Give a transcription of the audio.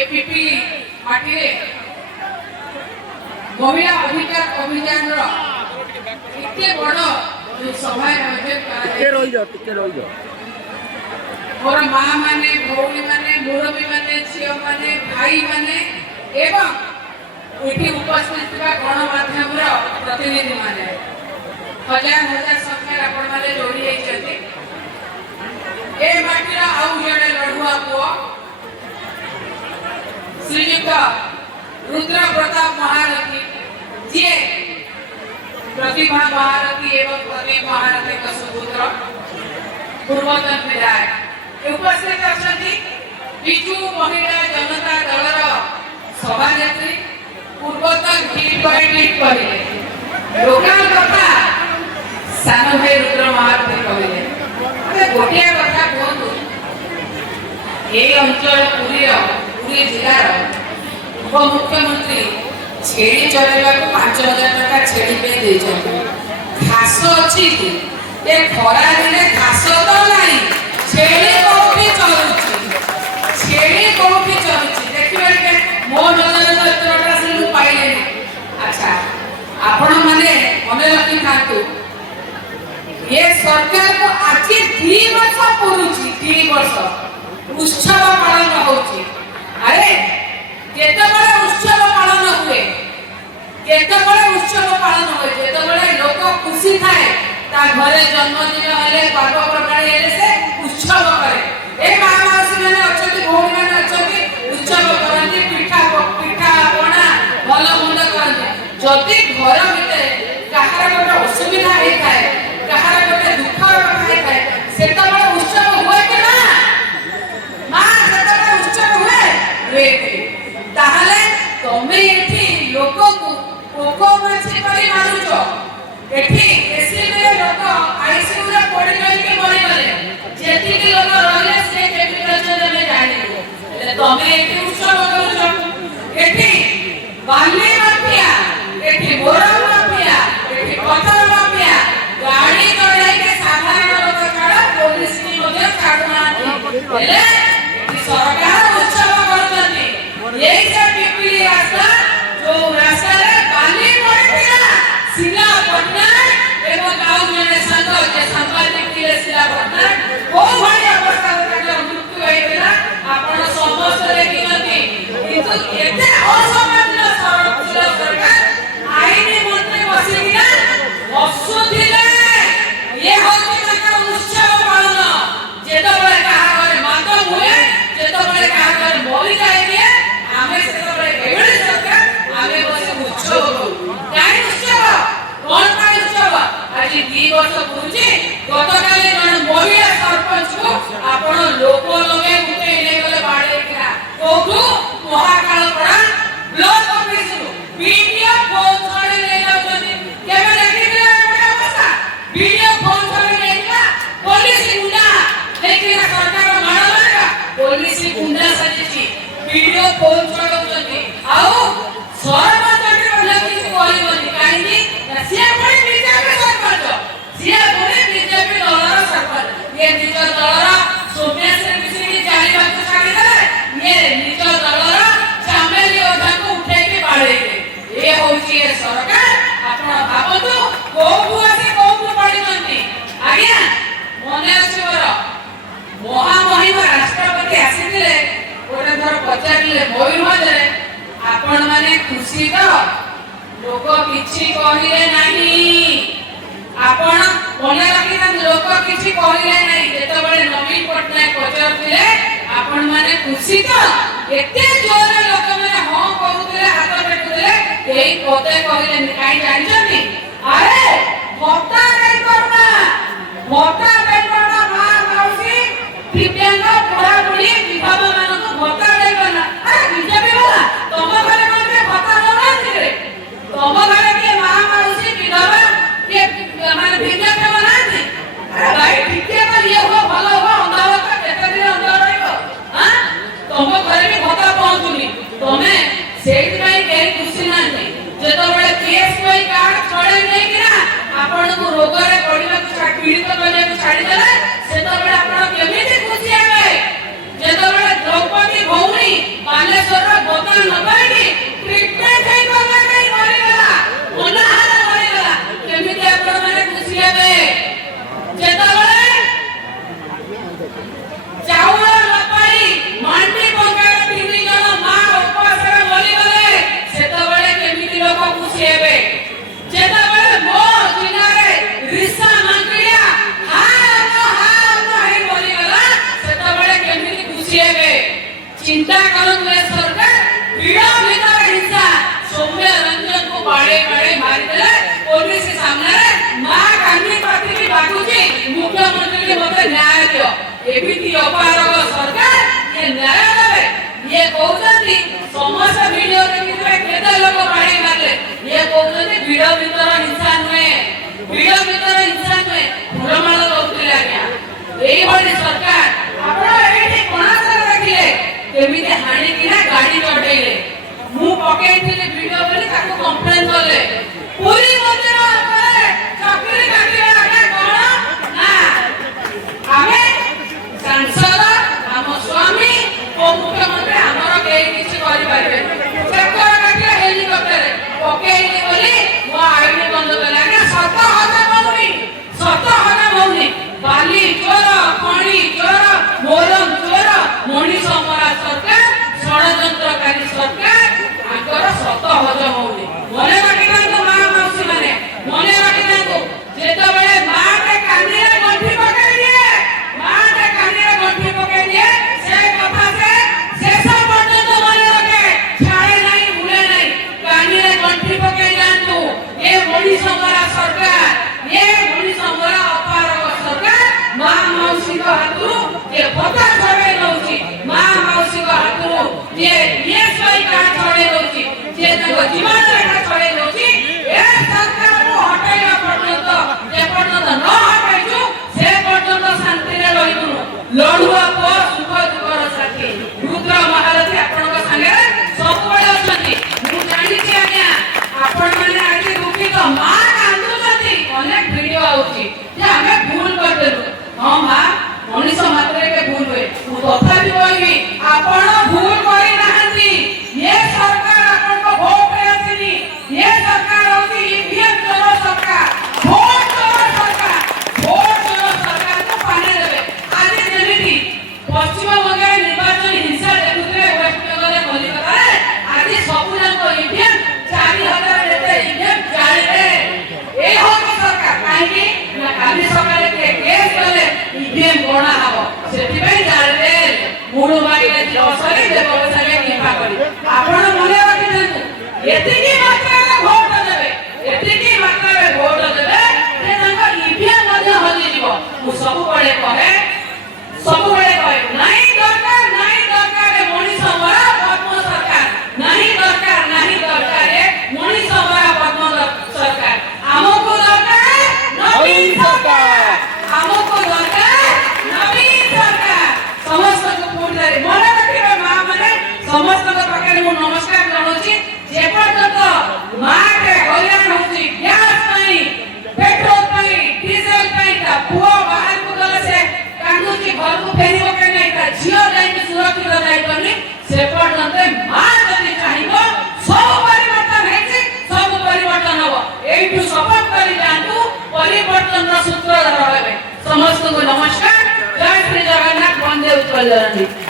APP माटी रे महिला अधिकार अभियान रो इतने बड़ जो सभा आयोजन करा मोर माँ माने भौणी माने मुरबी माने झील माने भाई माने एवं ये उपस्थित गणमाध्यम प्रतिनिधि माने हजार हजार संख्या आपण माने जोड़ी होइछथि ए माटीर आउ जड़े लड़ुआ पुओ श्रीयुक्त रुद्र प्रताप महारथी जी प्रतिभा महारथी एवं प्रदीप महारथी का सुपुत्र पूर्वतन विधायक उपस्थित अछंती बिजू महिला जनता दलर सभानेत्री पूर्वतन हिट बाय हिट कहिले लोकल कथा सानो भाई रुद्र महारथी कहिले अरे गोटिया कथा कहतु ए अंचल पुरी जिलार उपमुख्यमंत्री छेड़ी चरेवा को 5000 टका छेड़ी पे देछन घास अछि कि ए खरा दिने घास तो नाही छेड़ी कोठी चलुची देखिबे के मो नजर तो एतरा से लु पाइले अच्छा आपण माने मने रखि थातु ये सरकार को आज 2 वर्ष पुरुची 2 वर्ष उत्सव पालन होची अरे केते बड़े उत्सव पालन हुए केते बड़े उत्सव पालन होय जेते बड़े लोक खुशी थाए ता घरे जन्मदिन हेले पर्व प्रकार हेले से उत्सव करे ए मां मासी माने अछती भौणी माने अछती उत्सव करନ୍ତି पिठा पଣା ଭଲ ମନ୍ଦ କରନ୍ତି ଯଦି ଘର ଭିତରେ କାହାର ଗୋଟେ ଅସୁବିଧା ହେଇଥାଏ କାହାର ଗୋଟେ ଦୁଃଖର କଥା ହେଇଥାଏ ସେତେବେଳେ ଉତ୍ସବ ହୁଏ କି ନା ମା ସେତେବେଳେ ଉତ୍ସବ ହୁଏ ତାହେଲେ ତମେ ଏଠି ଲୋକକୁ ପୋକ ମାଛି କରି ମାରୁଛ एठी एसीबी रे लोक आईसीयू रे पड़ी गई के मरि गले जेति के लोक रहले से कैपिटल में जाने तमे एठी उत्सव करूछ एठी बाली माफिया एठी बोरा माफिया एठी पत्थर माफिया गाड़ी चढ़ाई के साधारण लोक छाड़ा पुलिस की मध्य छाड़ना हेले सरकार उत्सव करछथि एई से पिपली रास्ता जो रास्ता रे बाली पड़िला सिला पटना एवं गांव में संघ के संपादक के सिला पटना ओ भाई अवस्था का मृत्यु होइला आपण समस्त देखि नथि किंतु एते असमान्य सरकार आईनी मंत्री बसिकिना बसुथिले ये होछि ताका उत्सव पालन जेतबे कहा करे मातम हुए जेतबे कहा करे मरि जाय के आमे सेतबे एवढे सरकार आमे बसे उत्सव करू काई उत्सव कोन का उत्सव आज 2 वर्ष पुरुची गतकाली जन महिला सरपंच को आपण लोक लगे उठे ले गले बाडे किरा कोठू महाकाल पड़ा ब्लॉक ऑफिस वीडियो फोन छड़े ले जाउछथि केबे देखिले बड़ा अवस्था वीडियो फोन छड़े लेला पुलिस गुंडा देखिना सरकार मार लगा पुलिस गुंडा सजिछि वीडियो फोन छड़ाउछथि आउ सरपंच के लगी कोइबनी काईनी सिया पड़ी बीजेपी सरपंच सिया पड़ी बीजेपी दलर सरपंच ये निज दलर सोम्या से मिसी जाली बात छाड़ी दे ये निज दलर चामेली ओधा को उठे के बाड़े ये होची ये सरकार आपण भाबतो कोठू आसी कोठू पड़ी नंती आज्ञा मने अछि बर महामहिम राष्ट्रपति आसीथिले ओटे धर पचारिले मयूरभंज रे आपण माने खुशी तो लोक किछि कहिले नाही आपण मने रखिना लोक किछि कहिले नाही जेतबेले नवीन पटनायक पचारथिले आपण माने खुशी तो एते जोरे लोक माने हां कहउथिले हाथ टेकुथिले एई कोते कहिले काई जानछनी अरे भत्ता नहीं करना भत्ता नहीं करना मां मौसी दिव्यांग बुढ़ा बुढ़ी विधवा मानक भत्ता नहीं करना अरे बीजेपी वाला तुम घरे कोन भत्ता दउना रे तुम घरे के मां मौसी विधवा के माने भिन्न के बनाती अरे भाई ठीक है ये हो भलो हो अंधार का केते दिन अंधार रहिबो हां तुम घरे भी भत्ता पहुंचुनी तमे सेठ भाई के खुशी नाही जेतबेले पीएस कोई कार्ड छड़े नहीं कि ना आपण को रोग रे पड़िबा को पीड़ित करले को छाड़ी ଲୁଚେଇବେ। ଚିନ୍ତା କରନ୍ତୁ ଏ ସରକାର ଭିଡ଼ ଭିତରେ ହିଂସା ସୌମ୍ୟ ରଞ୍ଜନକୁ ବାଡ଼େଇ ବାଡ଼େଇ ମାରିଦେଲେ ପୋଲିସ ସାମ୍ନାରେ ମା କାନ୍ଦି ପାତିକି ଡାକୁଛି ମୁଖ୍ୟମନ୍ତ୍ରୀ ମୋତେ ନ୍ୟାୟ ଦିଅ। ଏମିତି ଅପାରଗ ସରକାର ଇଏ ନ୍ୟାୟ ଦେବେ? ଇଏ କହୁଛନ୍ତି ସମସ୍ତ ଭିଡ଼ିଓ ଦେଖିଥିବେ କେତେ ଲୋକ ବାଡ଼େଇ ମାରିଲେ। ଇଏ କହୁଛନ୍ତି ଭିଡ଼ ଭିତର ହିଂସା ନୁହେଁ, ଭିଡ଼ ଭିତର ହିଂସା ନୁହେଁ, ଫୁଲମାଳ ଦଉଥିଲେ ଆଜ୍ଞା। ଏଇଭଳି ସରକାର ଆପଣ ଏଇଠି କୋଣାର୍କରେ ଦେଖିଲେ କେମିତି ହାଣିକିନା ଗାଡ଼ି ଚଢ଼େଇଲେ। ମୁଁ ପକେଇଥିଲି ଭିଡ଼ିଓ ବୋଲି ତାକୁ କମ୍ପ୍ଲେନ୍ କଲେ। ପୁରୀ ମନ୍ଦିର ଉପରେ ଚାକିରି କାଟିଲେ ଆଜ୍ଞା କଣ ନା ଆମେ ସାଂସଦ ଆମ ସ୍ୱାମୀ ଓ ମୁଖ୍ୟମନ୍ତ୍ରୀ ଆମର କେହି କିଛି କରିପାରିବେ। ଚେକର କାଟିଲେ ହେଲିକପ୍ଟରରେ ପକେଇଲି ବୋଲି ମୋ ଆଇଡି ବନ୍ଦ କଲେ। ଆଜ୍ଞା ସତ ହଜମ ହଉନି, ସତ ହଜମ ହଉନି। ବାଲି ଚୋର, ଖଣି ଚୋର, ମୋରମ ଚୋର, ମଣିଷ ମରା ସରକାର, ଷଡ଼ଯନ୍ତ୍ରକାରୀ ସରକାର, ଆଙ୍କର ସତ ହଜମ ହଉନି। ମନେ ରଖିଥାନ୍ତୁ ମା ମାଉସୀ ମାନେ, ମନେ ରଖିଥାନ୍ତୁ ଯେତେବେଳେ ମାଟେ କାନ୍ଦିରେ ଗଣ୍ଠି ପକେଇ ଦିଏ, ମାଟେ କାନ୍ଦିରେ ଗଣ୍ଠି ପକେଇ ଦିଏ, ସେ କଥା ସେ ଶେଷ ପର୍ଯ୍ୟନ୍ତ ମନେ ରଖେ, ଛାଡ଼େ ନାହିଁ, ଭୁଲେ ନାହିଁ। କାନ୍ଦିରେ ଗଣ୍ଠି ପକେଇ ଯାଆନ୍ତୁ। ଏ ମଣିଷ ମରା ସରକାର, ଏ ମଣିଷ ମରା ଅପାରଗ ସରକାର ମା ମାଉସୀଙ୍କ ହାତରୁ ଯେ ଭତ୍ତା ଛଡ଼େଇ ନଉଛି, ମା ମାଉସୀଙ୍କ ହାତରୁ ଯେ ESI କାର୍ଡ ଛଡ଼େଇ ନଉଛି, ଯେ ତାଙ୍କ ଜୀବନ ରେଖା ଛଡ଼େଇ ନଉଛି, ଏ ସରକାରକୁ ହଟେଇବା ପର୍ଯ୍ୟନ୍ତ ଯେ ପର୍ଯ୍ୟନ୍ତ ନ ହଟେଇଛୁ ସେ ପର୍ଯ୍ୟନ୍ତ ଶାନ୍ତିରେ ରହିବୁନୁ। ଲଢୁଆ ପୁଅ ସୁଖ ଦୁଃଖର ସାଥୀ ରୁଦ୍ର ମହାରଥୀ ଆପଣଙ୍କ ସାଙ୍ଗରେ ସବୁବେଳେ ଅଛନ୍ତି। ମୁଁ ଜାଣିଛି ଆଜ୍ଞା ଆପଣମାନେ ଆଜି ଦୁଃଖିତ, ମା କାନ୍ଦୁଛନ୍ତି। ଅନେକ ଭିଡ଼ିଓ ଆଉଛି ଯେ ଆମେ ଭୁଲ କରିଦେଲୁ। ହଁ ମା, ମଣିଷ ମାତ୍ରକେ ଭୁଲ ହୁଏ। ମୁଁ ତଥାପି କହିବି ଆପଣ ଭୁଲ କରିନାହାନ୍ତି। ଏ ସରକାର ଆପଣଙ୍କ ଭୋଟରେ ଆସିନି। ଏ ସରକାର ହଉଛି ଇଭିଏମ ଚୋର ସରକାର, ଭୋଟ ଚୋର ସରକାର। ଭୋଟ ଚୋର ସରକାରକୁ ପାଣି ଦେବେ। ଆଜି ଯେମିତି ପଶ୍ଚିମବଙ୍ଗରେ ନିର୍ବାଚନ ହିଂସା ଦେଖୁଥିଲେ, ୱେଷ୍ଟବେଙ୍ଗଲରେ, କଲିକତାରେ, ଆଜି ସବୁ ଯାକ ଇଭିଏମ 4000 ଯେତେ ଇଭିଏମ ଜାଳିବେ। ଏଇ ହଉଛି ସରକାର। କାହିଁକି ନା କାଲି ସକାଳେ କେସ୍ କଲେ ଇଭିଏମ ଗଣା ହବ, ସେଥିପାଇଁ ଜାଳିବେ। ମୁଣ୍ଡ ମାରିଲେ ଯିବ ସରି ଦେବ ସାଙ୍ଗେ ନିପା କରି। ଆପଣ ମନେ ରଖିଥାନ୍ତୁ ଏତିକି ମାତ୍ରାରେ ଭୋଟ ଦେବେ, ଏତିକି ମାତ୍ରାରେ ଭୋଟ ଦେବେ ଯେ ତାଙ୍କ ଇଭିଏମ ମଧ୍ୟ ହଜିଯିବ। ମୁଁ ସବୁବେଳେ କହେ ନାହିଁ ଦରକାର, ନାହିଁ ଦରକାର ମଣିଷ ମରା ପଦ୍ମ ସରକାର, ନାହିଁ ଦରକାର, ନାହିଁ ଦରକାର ମଣିଷ ମରା ପଦ୍ମ ସରକାର। ଆମକୁ ଦରକାର ନବୀନ ସରକାର, ଆମକୁ ଦରକାର ନବୀନ ସରକାର। ସମସ୍ତଙ୍କୁ ପୁଣି ମନେ ରଖିବେ ମା ମାନେ, ସମସ୍ତଙ୍କ ପାଖରେ ମୁଁ ନମସ୍କାର ଜଣାଉଛି। ଯେପର୍ଯ୍ୟନ୍ତ ମାଟେ ହଇରାଣ ହଉଛି ଗ୍ୟାସ ପାଇଁ, ପେଟ୍ରୋଲ ପାଇଁ, ଡିଜେଲ ପାଇଁ, ତା ପୁଅ ବାହାରକୁ ଗଲେ ସେ କାନ୍ଦୁଛି ଘରକୁ ଫେରିବ କି ନାହିଁ, ତା ଝିଅ ଯାଇକି ସୁରକ୍ଷିତ ଯାଇପାରୁନି, ସେ ପର୍ଯ୍ୟନ୍ତ ମା ଯଦି ଚାହିଁବ ସବୁ ପରିବର୍ତ୍ତନ ହେଇଛି, ସବୁ ପରିବର୍ତ୍ତନ ହବ। ଏଇଠୁ ଶପଥ କରି ଯାଆନ୍ତୁ, ପରିବର୍ତ୍ତନର ସୂତ୍ରଧର ହେବେ। ସମସ୍ତଙ୍କୁ ନମସ୍କାର। ଜୟ ଶ୍ରୀ ଜଗନ୍ନାଥ, ବନ୍ଦେ ଉତ୍କଳ ଜନନୀ।